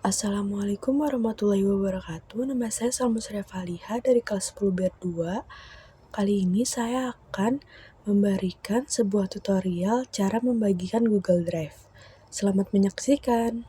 Assalamualaikum warahmatullahi wabarakatuh. Nama saya Salmusria Faliha dari kelas 10 BER 2. Kali ini saya akan memberikan sebuah tutorial cara membagikan Google Drive. Selamat menyaksikan.